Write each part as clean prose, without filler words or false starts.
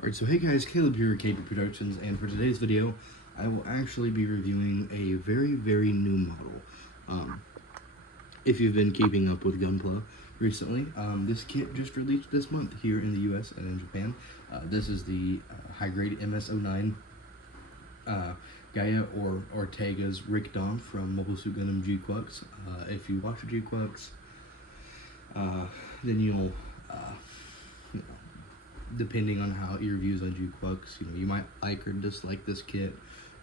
Alright, so hey guys, Caleb here at KB Productions, and for today's video, I will actually be reviewing a very new model. If you've been keeping up with Gunpla recently, this kit just released this month here in the US and in Japan. This is the high-grade MS-09 Gaia or Ortega's Rick-Dom from Mobile Suit Gundam G-Quux. If you watch G-Quux, then you'll depending on how your views on G-Quux, you might like or dislike this kit.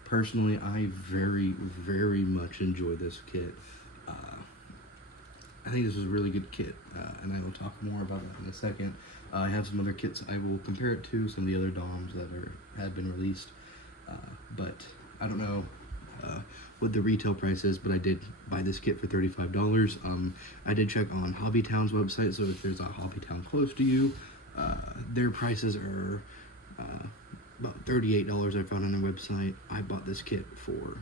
Personally, I very much enjoy this kit. I think this is a really good kit, and I will talk more about that in a second. I have some other kits I will compare it to, some of the other DOMs that have been released, but I don't know what the retail price is, but I did buy this kit for $35. I did check on Hobbytown's website, so if there's a Hobbytown close to you, their prices are about $38 I found on their website. I bought this kit for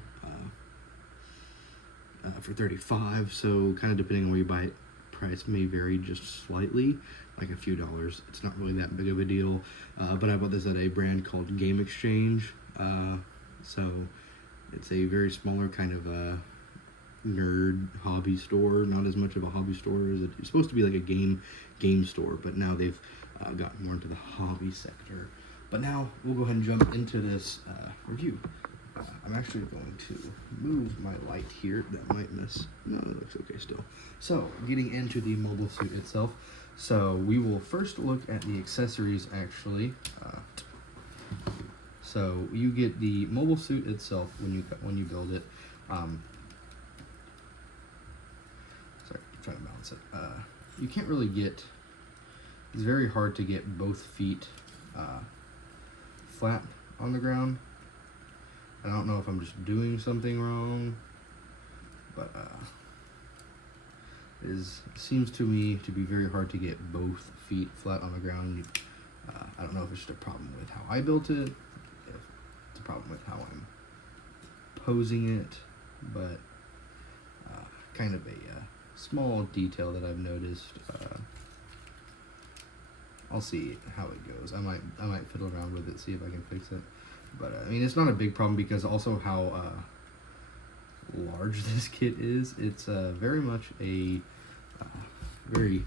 $35, so kind of depending on where you buy it, price may vary just slightly, like a few dollars. It's not really that big of a deal, but I bought this at a brand called Game Exchange, so it's a very smaller kind of nerd hobby store, not as much of a hobby store as it's supposed to be, like a game store, but now they've gotten more into the hobby sector. But now we'll go ahead and jump into this review. I'm actually going to move my light here. That might miss. No, it looks okay still. So, getting into the mobile suit itself. So, we will first look at the accessories, actually. So, you get the mobile suit itself when you build it. Sorry, I'm trying to balance it. You can't really get... It's very hard to get both feet flat on the ground. I don't know if I'm just doing something wrong, but it seems to me to be very hard to get both feet flat on the ground. I don't know if it's just a problem with how I built it, if it's a problem with how I'm posing it, but kind of a small detail that I've noticed. I'll see how it goes. I might fiddle around with it, see if I can fix it. But I mean, it's not a big problem because also how large this kit is. It's very much a very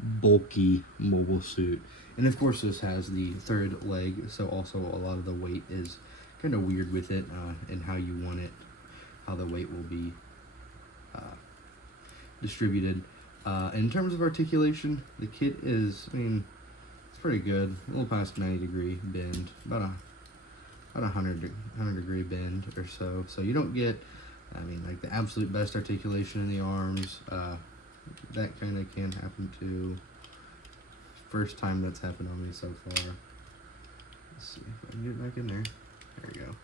bulky mobile suit, and of course this has the third leg, so also a lot of the weight is kind of weird with it, and how you want it, how the weight will be distributed. In terms of articulation, the kit is, I mean, it's pretty good. A little past 90-degree bend, about 100 degree bend or so. So you don't get, I mean, like the absolute best articulation in the arms. That kind of can happen too. First time that's happened on me so far. Let's see if I can get it back in there. There we go.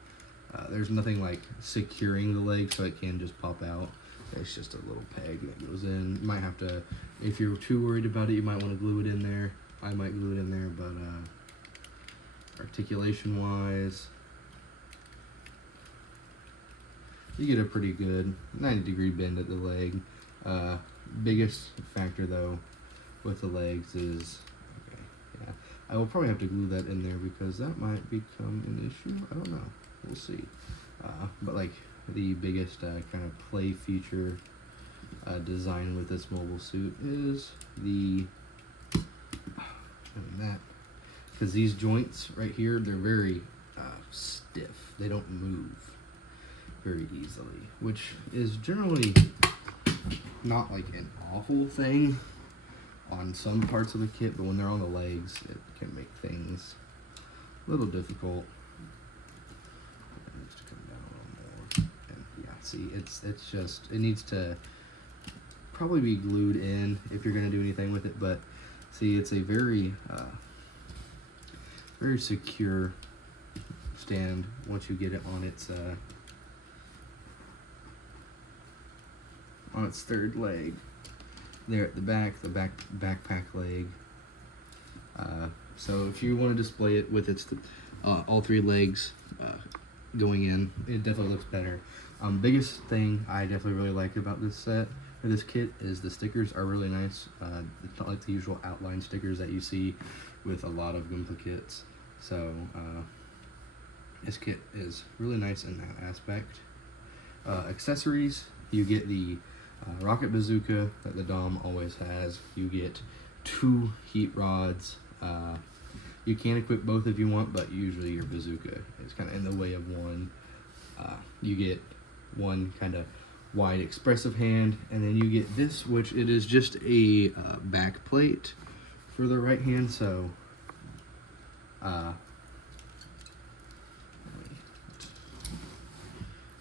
There's nothing like securing the leg, so it can just pop out. It's just a little peg that goes in. You might have to, if you're too worried about it, you might want to glue it in there. I might glue it in there, but articulation wise, you get a pretty good 90-degree bend at the leg. Biggest factor though with the legs is, okay, yeah, I will probably have to glue that in there because that might become an issue. I don't know, we'll see. But like the biggest kind of play feature design with this mobile suit is that, because these joints right here, they're very stiff. They don't move very easily, which is generally not like an awful thing on some parts of the kit, but when they're on the legs, it can make things a little difficult. It needs to come down a little more. And yeah, see, it's just, it needs to probably be glued in if you're going to do anything with it, but see, it's a very secure stand once you get it on its third leg. There at the backpack leg. So if you want to display it with its all three legs going in, it definitely looks better. Biggest thing I definitely really like about this set, or this kit, is the stickers are really nice. It's not like the usual outline stickers that you see with a lot of Gunpla kits. So this kit is really nice in that aspect. Accessories, you get the rocket bazooka that the Dom always has. You get 2 heat rods. You can equip both if you want, but usually your bazooka is kind of in the way of one. You get one kind of wide expressive hand, and then you get this, which it is just a back plate for the right hand. So let me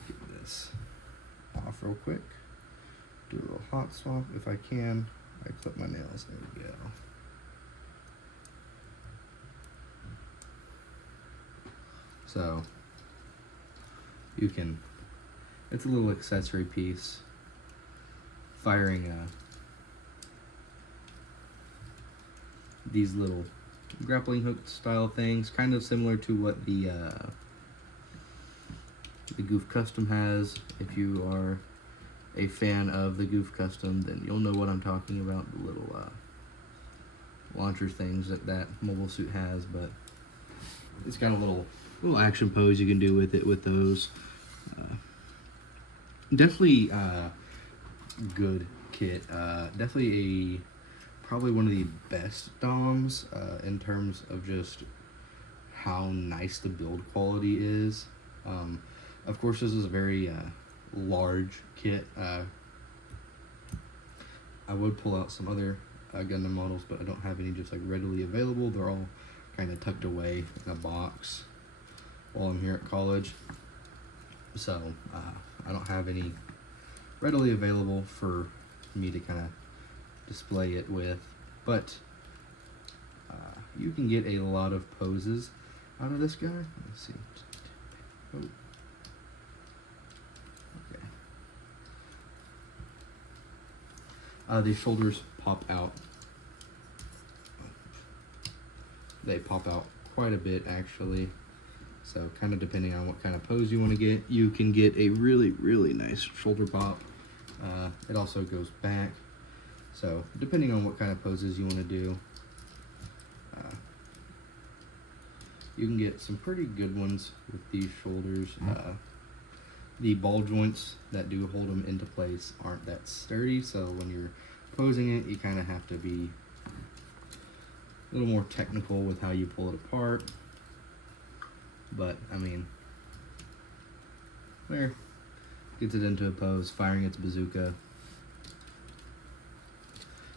get this off real quick. Do a little hot swap if I can. I clip my nails. There we go. So you can, it's a little accessory piece, firing these little grappling hook style things, kind of similar to what the Goof Custom has. If you are a fan of the Goof Custom, then you'll know what I'm talking about, the little launcher things that mobile suit has. But it's got a little action pose you can do with it with those. Definitely good kit. Definitely probably one of the best DOMs in terms of just how nice the build quality is. Of course, this is a very large kit. I would pull out some other Gundam models, but I don't have any just like readily available. They're all kind of tucked away in a box while I'm here at college, so I don't have any readily available for me to kind of display it with, but you can get a lot of poses out of this guy. Let's see. Oh. Okay. The shoulders pop out. They pop out quite a bit, actually. So kind of depending on what kind of pose you want to get, you can get a really, really nice shoulder pop. It also goes back. So depending on what kind of poses you want to do, you can get some pretty good ones with these shoulders. The ball joints that do hold them into place aren't that sturdy, so when you're posing it, you kind of have to be a little more technical with how you pull it apart. But I mean, there, gets it into a pose, firing its bazooka.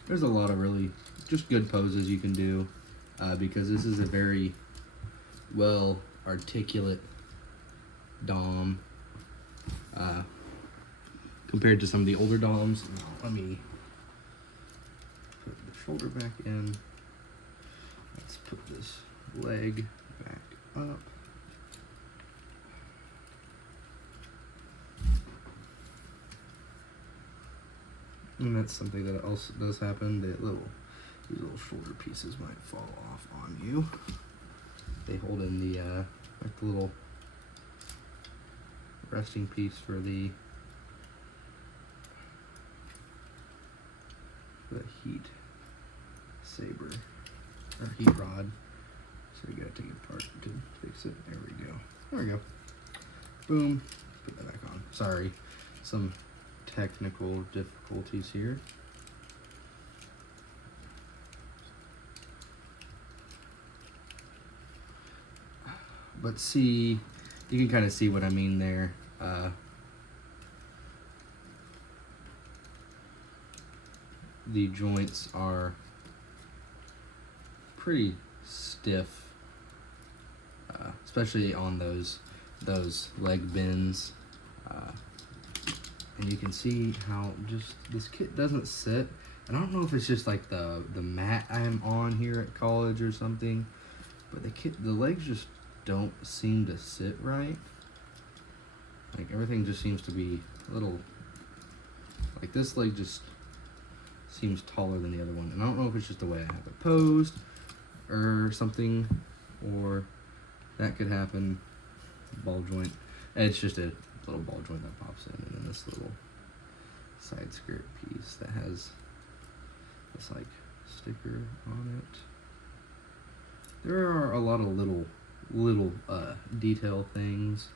There's a lot of really just good poses you can do because this is a very well articulate DOM compared to some of the older DOMs. Now, let me put the shoulder back in. Let's put this leg back up. And that's something that also does happen. These little shoulder pieces might fall off on you. They hold in the like the little resting piece for the heat saber or heat rod. So you gotta take it apart to fix it. There we go. There we go. Boom. Put that back on. Sorry, some technical difficulties here. But see, you can kind of see what I mean there. The joints are pretty stiff, especially on those leg bends. And you can see how just this kit doesn't sit. And I don't know if it's just like the mat I'm on here at college or something, but the legs just don't seem to sit right. Like everything just seems to be a little, like this leg just seems taller than the other one. And I don't know if it's just the way I have it posed or something, or that could happen. Ball joint. And it's just a little ball joint that pops in, and then this little side skirt piece that has this like sticker on it. There are a lot of little little detail things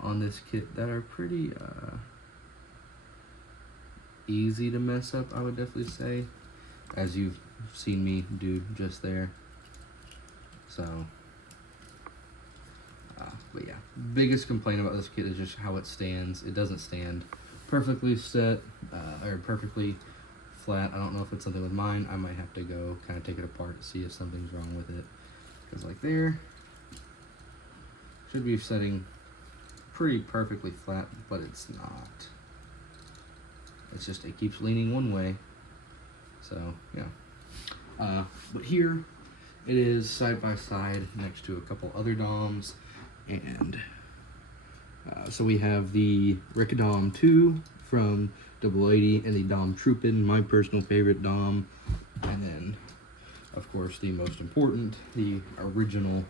on this kit that are pretty easy to mess up, I would definitely say, as you've seen me do just there. So but yeah, biggest complaint about this kit is just how it stands. It doesn't stand perfectly set or perfectly flat. I don't know if it's something with mine. I might have to go kind of take it apart to see if something's wrong with it, because like there should be setting pretty perfectly flat, but it's not. It's just, it keeps leaning one way. So yeah, but here it is side by side next to a couple other DOMs, and so we have the Ricadom 2 from 0080 and the Dom Troopin, my personal favorite Dom, and then of course the most important, the original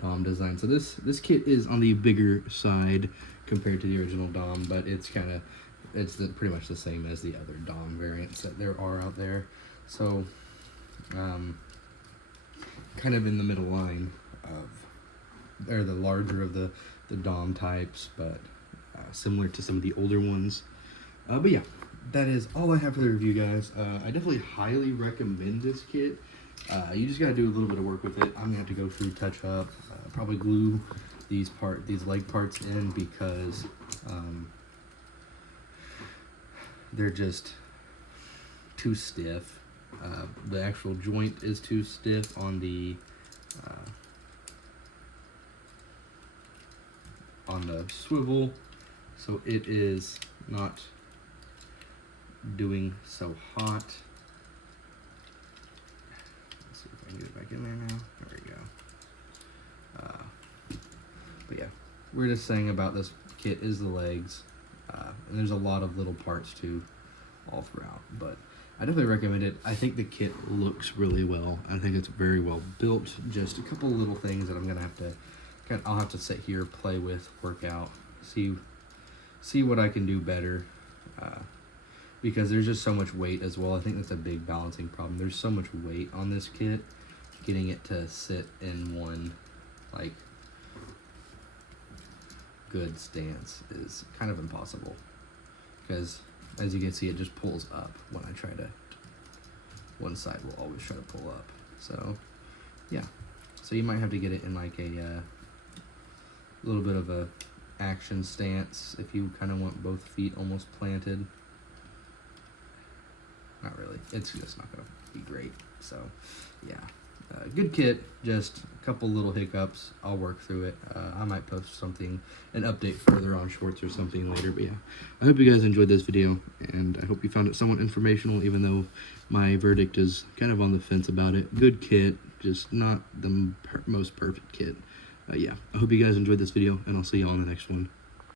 Dom design. So this kit is on the bigger side compared to the original Dom, but it's pretty much the same as the other Dom variants that there are out there. So kind of in the middle line of, they're the larger of the Dom types, but similar to some of the older ones. But yeah, that is all I have for the review, guys. I definitely highly recommend this kit. You just gotta do a little bit of work with it. I'm gonna have to go through, touch up, probably glue these leg parts in, because they're just too stiff. The actual joint is too stiff on the swivel, so it is not doing so hot. Let's see if I can get it back in there now. There we go. But yeah, we're just saying about this kit is the legs, and there's a lot of little parts too all throughout, but I definitely recommend it. I think the kit looks really well. I think it's very well built. Just a couple little things that I'm gonna have to I'll have to sit here, play with, work out, see what I can do better, because there's just so much weight as well. I think that's a big balancing problem. There's so much weight on this kit. Getting it to sit in one like good stance is kind of impossible, because as you can see, it just pulls up when I try to, one side will always try to pull up. So yeah, so you might have to get it in like a little bit of a action stance if you kind of want both feet almost planted. Not really, it's just not gonna be great. So yeah, good kit, just a couple little hiccups. I'll work through it. I might post something, an update further on shorts or something later. But yeah, I hope you guys enjoyed this video, and I hope you found it somewhat informational, even though my verdict is kind of on the fence about it. Good kit, just not the most perfect kit. Yeah, I hope you guys enjoyed this video, and I'll see you all in the next one.